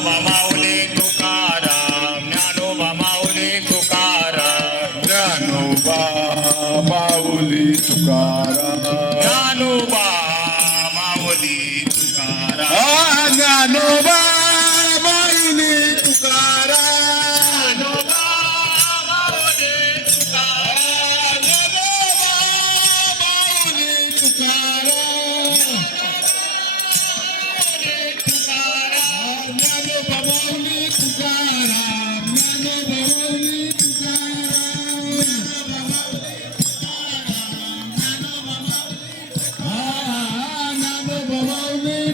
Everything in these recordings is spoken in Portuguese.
बामली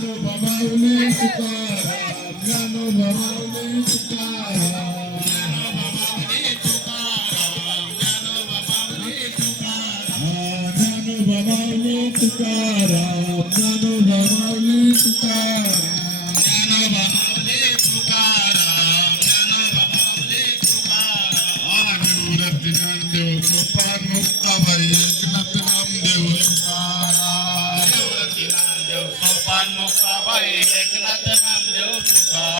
nova maionese, cara. Minha nova maionese, cara. Oh. पानु का भाई एकनाथ